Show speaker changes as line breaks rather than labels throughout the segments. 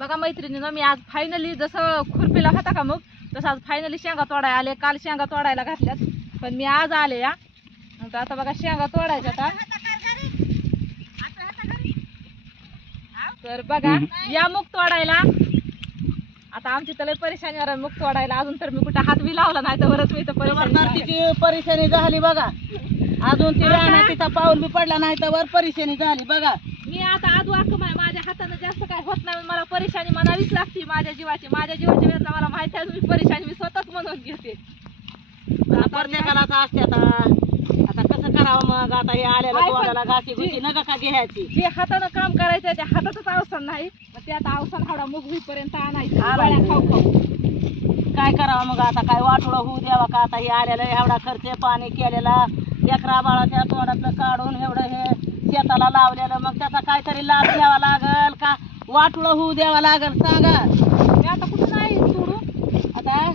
बघा मैत्रिणीनं मी आज फायनली जसं खुरपीला होता का मग तसं आज फायनली शेंगा तोडायला आले. काल शेंगा तोडायला घातल्यात. पण मी आज आले या आता बघा शेंगा तोडायच्या आता. तर बघा या मुग तोडायला. आता आमची तर परेशानी मुग तोडायला. अजून तर मी कुठं हात बी लावला नाही तर बरंच मी तर परेशानी आहे.
तिची परेशानी झाली बघा. अजून ती राहणार तिचा पाऊल बी पडला नाही तर वर परेशानी झाली बघा.
मी आता आज वाक माझ्या हातानं जास्त काय होत नाही मला परेशानी म्हणावीच लागते माझ्या जीवाची. माझ्या जीवाच्या वेळेला मला माहिती आहे मी परेशानी मी स्वतःच म्हणून घेते.
आता प्रत्येकाला असं असते आता. आता कसं करावं मग? आता हे आलेलं
काय पण-
तोंडाला घासी घुसी नका का घ्यायची?
जे हातानं काम करायचं त्या हातातच अवसान नाही. मग ते आता अवसान हावडा मुग होईपर्यंत आणायचं.
आणायचं.
गोळ्या खाऊ खाऊ.
काय करावं मग आता? काय वाटोळं होऊ द्यावा का? आता हे आलेलं एवढा खर्च पाणी केलेला. एकरा बाळाच्या तोंडातलं काढून एवढं हे शेताला लावलेलं मग त्याचा काहीतरी लाभ घ्यावा लागल का? वाटोळं होऊ द्यावा लागल सांगा.
मी आता कुठं नाही सोडू.
आता.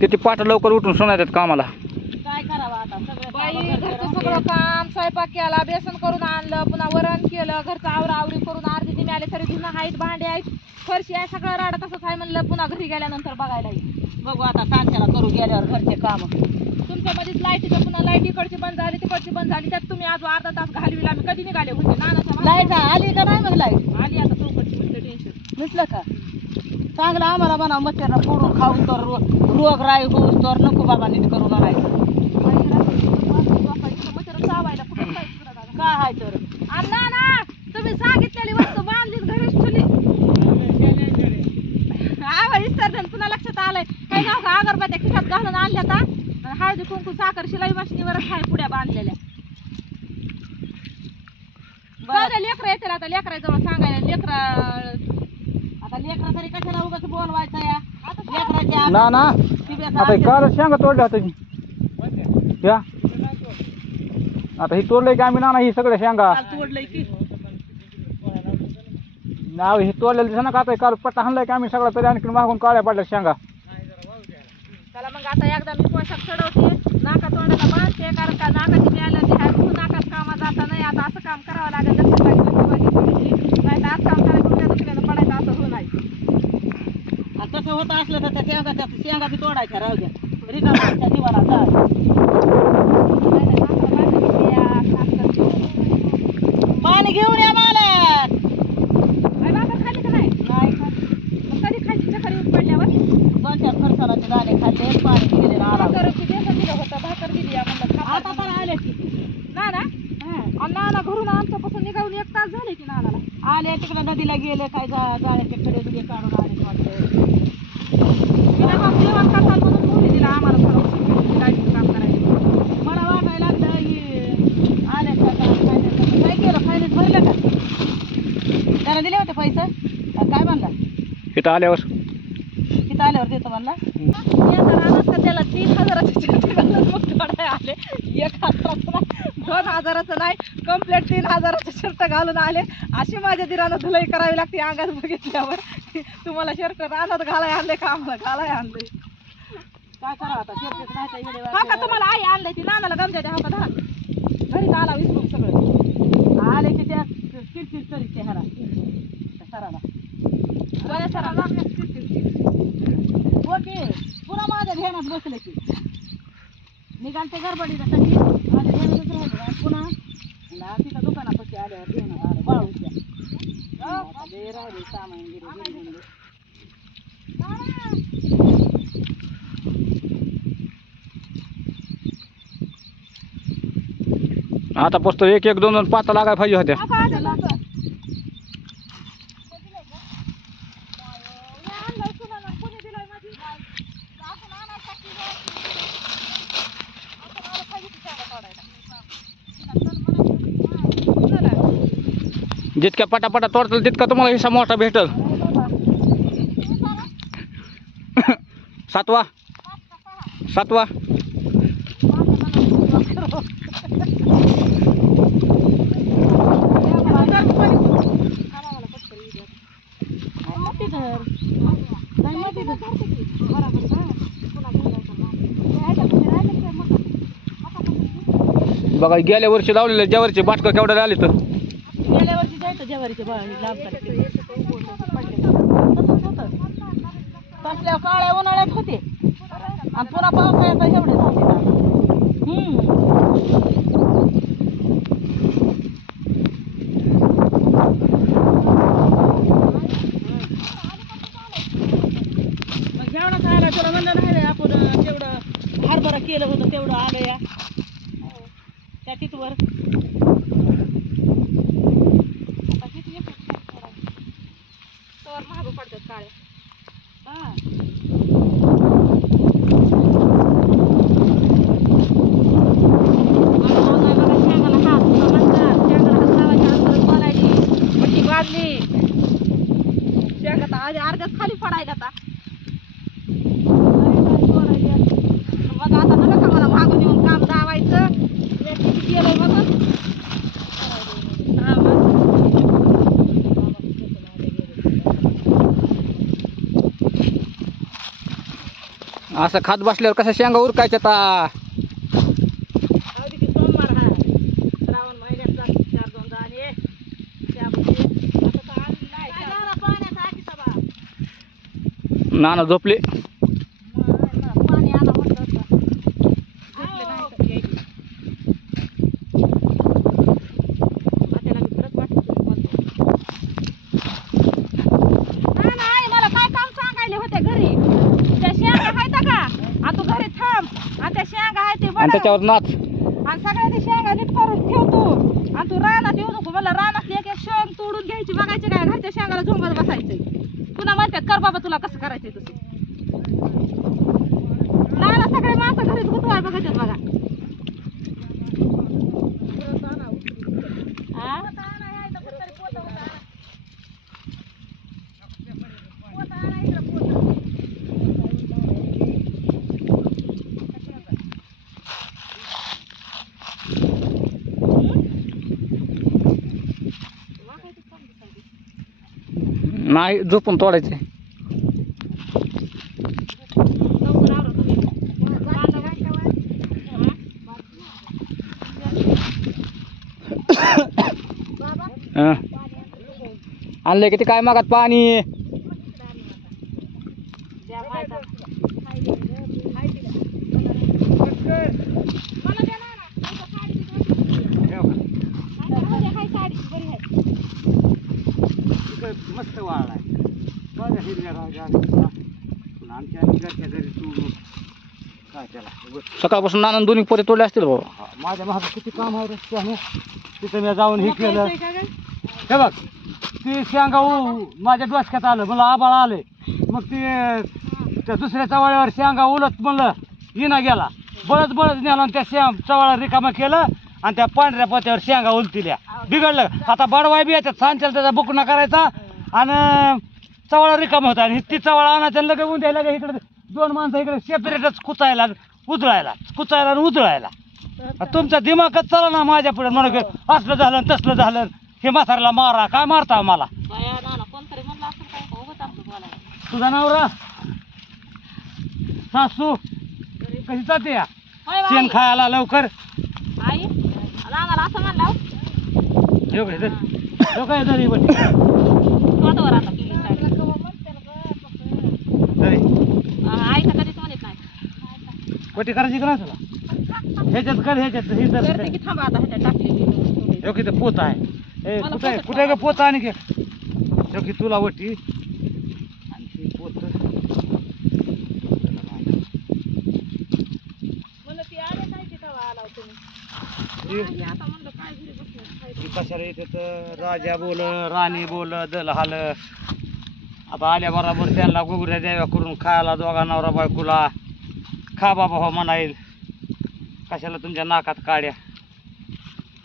किती पाठ लवकर उठून सोनायतात कामाला?
काय करावं आता? सगळं
बाई
घरचे
सगळं. काम स्वयंपाक केला बेसन करून आणलं पुन्हा वरण केलं घरचं आवरा आवरी करून अर्धी दिमी आले तरी धुणं आहेत भांडे आहेत. फरशी आहे सगळं राडा तसंच आहे म्हणलं पुन्हा घरी गेल्यानंतर बघायला येईल.
बघू आता सांगच्याला करू गेल्यावर घरचे काम.
तुमच्या मध्येच लाईटीचं पुन्हा लाइट इकडची बंद झाली तिकडची बंद झाली त्यात तुम्ही आज अर्धा तास घालविला आम्ही कधी निघाले? होते नानाच्या मागे.
लाइट आली का नाही मग लाइट
आली आता म्हणजे टेन्शन
मिटलं का? चांगलं आम्हाला म्हणा मच्छर फोडून खाऊन तर रोग राई होऊस तर नको बाबा नीट करून आणायचं
चावायला कुठं लाइट सुद्धा दादा.
काय हाय तर
अण्णा ना तुम्ही सांगितलेली वस्तू बांधलीच घरीच ठेवली हा विसरलं पुन्हा लक्षात आलंय काही नाव का अगरबत्त्या खिशात घालून आणल्या का आणि हळदी कुंकू साखर शिलाई मशिनीवरच हाय पुड्या बांधलेल्या. बरं. लेकरं येतील आता. लेकराजवळ सांगायला लेकरा
आता लेकरा तरी कशाला उगाच बोलवायचं या? लेकराच्या
ना ना. आता हे काल शेंगा तोडल्या होत्या की या. आता ही तोडलंय की आम्ही ना ही सगळ्या शेंगा.
काल तोडलंय की.
नाव हे तोडलेलं दिसना ना का आता हे काल पट्टा हाणलाय की आम्ही सगळं तरी आणखी मागून काळ्या पडल्या शेंगा.
आता एकदा मी पोशाख चढवते. नाका तोंडाला बांधते कारण का नाकाची मी आलं ती हाय तू नाकात कामा जाता नाही आता असं काम करावं लागेल नाही. तर आज काम करायचं उद्या दुसऱ्यानं पडायचं असं होऊ नाही.
आणि तसं होत असलं तर त्या शेंगा त्या शेंगा बी तोडायच्या राहू द्या. रिकामाच्या जीवाला जा पाणी घेऊन या मला
खाली का नाही
नाही का?
मग कधी खायची चक्कर येऊन पडल्यावर
दोन चार खर्चाला ते दाणे खाल्ले पाणी गेले आला
भाकर बेसन दिलं होतं भाकर दिली या म्हणलं खा.
आता तर आले की
ना ना आणि नाना घरून आमच्यापासून निघावून एक तास झाले की नानाला
आले तिकडे नदीला गेले काय जा जाळ्याचे खडे बिडे काढून आले वाटतं
मी ना मग जेवण करताल म्हणून मुली दिला आम्हाला थोडं उशीर केली लाईटीचं काम करायचं
मला वाटायला लागलं ही आले का काय काय नाही. काय केलं फायनल भरलं का त्याला दिले होते पैसे का काय म्हणला
इथं आल्यावर.
तिथं आल्यावर देतो म्हणला.
सध्याला तीन हजाराचे शर्ट घालून मग थोडे आले एक हजाराचं नाही दोन हजाराचं नाही कंप्लीट तीन हजाराचे शर्ट घालून आले. अशी माझ्या दिरानं धुलाई करावी लागते अंगात बघितल्यावर. तुम्हाला शर्ट रानात घालाय आणले का आम्हाला? घालाय आणले
काय करावं आता? शेतीत नाही
हा का तुम्हाला आई आणलंय ती नानाला गमजा द्या हा का धरा. घरीच आला विसरून सगळं.
आले की त्या किरकिर करीत ते
कोण्या सराला.
ओके पुन्हा माझ्या ध्यानात बसले की. निघालते माझ्या ध्यानातच राहिले. आणि पुन्हा तिथं दुकानापाशी आल्यावर ध्यानात आलं बाळूच्या राहिले सामान गिरे.
आता पोचतो एक एक दोन दोन पाता लागाय पाहिजे होत्या. जितक्या पटापटा तोडतील तितका तुम्हाला हिस्सा मोठा भेटल. सातवा. सातवा. बघा गेल्या वर्षी लावलेलं ज्या वर्षी बाटकं केवढं आले तर.
वर्षी जायचं लांब करायचे काळ्या उन्हाळ्यात होते. आणि पुन्हा पावसाळ्यात एवढे झाले हम्म मग जेवढा खायला तुला म्हणलं नाही रे आपण अं, तेवढं हरभरा केलं होतं तेवढं आलं या त्या तिथवर
तर महाग पडतात काळे
हा
शेंगा तर आधी अर्ध्याच खाली पडायला आता मग आता नका का मला मागून येऊन काम दावायचं मी किती केलं बघ हा मग.
असं खात बसल्यावर कशा शेंगा उरकायच्या आता
जाऊ दे की सोमवार हा श्रावण महिन्याचा चार दोन दाणे ये. त्यामध्ये आता तर आलेलं नाही. काय झालं पाण्याचा आधी सभा?
नाना झोपले
नाही ना, पाणी आणा म्हटलं होतं.
घेतले नाही
आहो.
तर घ्यायचे. आत्याला बी खरंच वाटतं तुम्ही बोलताय. नाही, नाही, मला काय काम सांगायले होते घरी त्या शेंगा आहेत का आणि तू घरी थांब आणि त्या शेंगा आहेत ते
आणि
बडव.
त्याच्यावर नाच.
आणि सगळ्या ते शेंगा नीट करून ठेवतो आणि तू रानात येऊ नको मला रानातली एक एक शेंग तोडून घ्यायची बघायची काय घरच्या शेंगाला झोंबत बसायचंय. पुन्हा म्हणतात कर बाबा तुला कसं करायचंय तसं. नाना सगळे माणसं घरीच गुतवाय बघायच्यात बघा.
नाही झोपून तोडायचे आणले किती काय मागत पाणी
द्या माहिती.
मला द्या नाना. तुमच्या साडीची दोन- नाना, बरी आहे साडी, बरी आहे.
मस्त वाढ आहे माझ्या हिरव्या राजा आमच्या घरच्या घरी तू काय त्याला उगाच.
सकाळपासून नाना दोन्ही पोरे तोडले असतील बाबा
हा, माझ्या मागं किती काम आहे रस्त्याने तिथं मी जाऊन हे केलं? हे बघ ती शेंगा उ- माझ्या डोसक्यात आलं मला आबाळ आले. मग ते त्या दुसऱ्या चवाळ्यावर शेंगा उलट म्हणलं येणा गेला. बळच बळच नेला आणि त्या शेंग चवाळा रिकामा केलं आणि त्या पांढऱ्या पोत्यावर शेंगा उलतिल्या. बिघडलं. आता बडवाय बी याच्यात सांचल त्याचा बुकणा करायचा. आणि चवाळा रिकामा होता. आणि ती चवाळा आणायचा आणि लगे उद्या लगे इकडे दोन माणसं इकडे सेपरेटच कुचायला उजळायला कुचायला आणि उजळायला. तुमचा दिमागच चला ना माझ्या पुढे? म्हणून असलं झालं आणि तसलं झालं हे म्हाताऱ्याला मारा काय मारता मला
काय
तुझा नवरा? सासू? कशी जाते या? शेण. खायला लवकर?
आई नानाला असं म्हणलं. हो.
हे बघ, इथं. हे काय दरी बघ.
स्वतःवर आता केली साडी.
दरी.
हा, आई तर कधीच म्हणत
पट्टी करायची का नाही तुला ह्याच्यात कर ह्याच्यात हे
करते की थांबा आता ह्याच्यात टाकली
हे किती पोत आहे. ए,
मला
कुठे कुठे का पोत आणि घे की तुला वटी. आणि ती पोत.
म्हणलं ती आले नाही की तेव्हा आला तुम्ही
हे-
आणि आता म्हणलं काय घरी बसलं खायचं.
ती कशाला येते तर राजा बोल राणी बोल दल हाल. आता आल्या बरोबर त्यांना गुगऱ्या द्याव्या करून खायला दोघा नवरा बायकोला. खा बाबा हो म्हणाईल कशाला तुमच्या नाकात काड्या?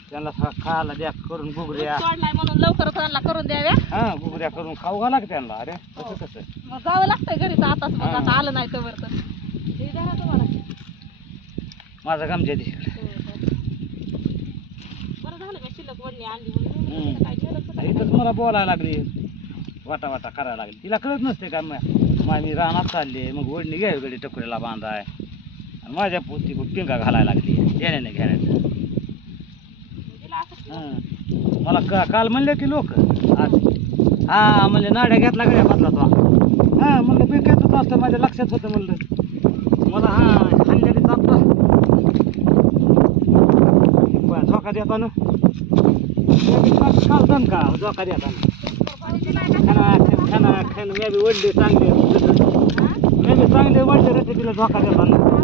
त्यांना खायला द्या करून
सोडलाय म्हणून लवकर त्यांना करून द्याव्या.
हा गुगऱ्या करून खाऊ घाला का त्यांना? अरे कसं कसं
मग जावं लागतंय घरीच आताच मग
हा.
आता आलं नाही तर तर. हे द्या ना तुम्हाला.
माझा गमच्या दिवशी
बरं झालं का शिल्लक वडणी आणली म्हणून?
हम्म.
काय केलं तर
इथंच मला बोलायला लागली. वाटा वाटा करायला लागली. तिला कळत नसते का मा मी रानात चालले मग ओढणी घ्यावी गडी टकुऱ्याला बांधाय. माझ्या पोती पिंगा घालायला लागली. देण्याने घेण्याचं. हं. मला का- काल म्हणले की लोक आज. हा म्हणले नाड्या घेतला गड्या बदला तो? हा म्हणलं मी घेत होतो असतं माझ्या लक्षात होतं म्हणलं. मला हा चापला बरं, झोका देताना काल दण का झोका देताना खाना खन मी बी वडले चांगले. मी बी चांगले वडले रे तिला झोका देताना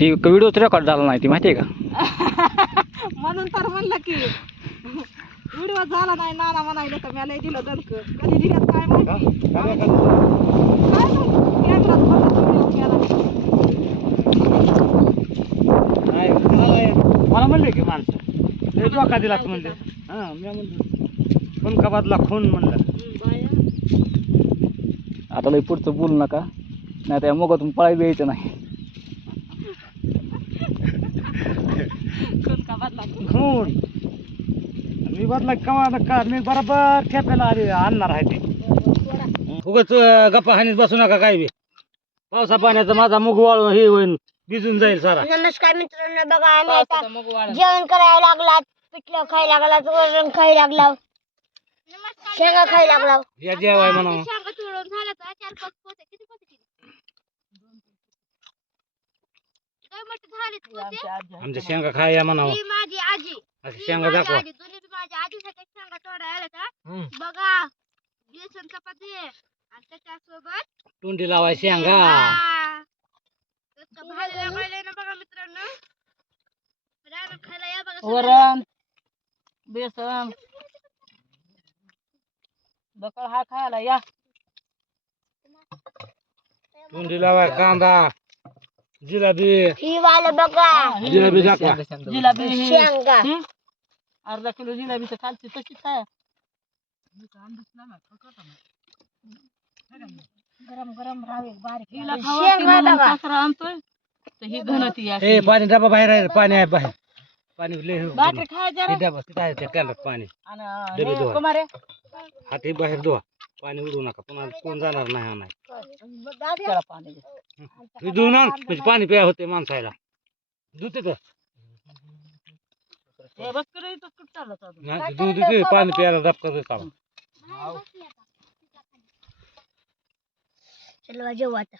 ती व्हिडिओच रेकॉर्ड झाला नाही ती माहिती आहे का?
म्हणून तर म्हणलं की व्हिडिओ झाला नाही नाना म्हणायला तर मी लय दिलं दणक. कधी दिल्यात काय माहिती? काय
मला- मला म्हणले की माणसं. लय धोका दिलाच म्हणले. हा मी म्हणलं खून का बदला खून म्हणलं.
आता लई पुढचं बोलू नका. नाही त्या मोगातून पळायला यायचं नाही
कोण का बदला
खून मी बदला का मी बरोबर ठेप्याला आधी आणणार आहे ते. उगाच गप्पा हानीत बसू नका काय बी. पावसा पाण्याचा माझा मुग वाळू हे होईल भिजून जाईल सारा.
नमस्कार मित्रांनो बघा आम्ही आता. जेवण करायला लागलात पिठलं खायला लागलात वरण खायला लागलाव. शेंगा खायला लागलाव.
या जेवाय म्हणा
शेंगा तोडून झाला तर चार पाच पोते किती पोते केले लय मोठे झालेत पोते.
आमच्या शेंगा खाय या म्हणावं.
ही माझी आजी. ही
शेंगा
माझी
दाखवा.
आजी. दोन्ही बी माझ्या आजीसाठी शेंगा तोडायला आल्या का?
हम्म.
बघा बेसन चपाती आणि त्याच्यासोबत
तोंडी लावाय शेंगा.
कसं भारी लागायलंय ना बघा मित्रांनो. खायला या बघा.
वरण बेसन. बकळ हा खायला या.
तोंडी लावाय कांदा. जिलाबी.
ही वाल बघा.
जिलाबी दाखवा
जिलाबी
शेंगा.
हं? अर्धा किलो जिलाबी तर खालची तशीच आहे
गरम गरम बारीक
हिला. खावं कचरा आणतोय तर ही घनती
ए पाणी डबा बाहेर आहे पाणी आहे बाहेर. पाणी लय. डबा तिथं आहे त्या कॅन्डात पाणी.
आणि
डबे धुवा.
कुमारे.
हात बाहेर धुवा. पाणी उडवू नका. पुन्हा कोण जाणार नाही हा नाही
त्याला पाणी दे.
हे धुवून आण म्हणजे पाणी प्या होते माणसाला धुते तर.
हे बस करे इथं कुठं चाललं होतं?
नाही, धुवू देते पाणी प्यायला दबका देता
चला जेवू आता.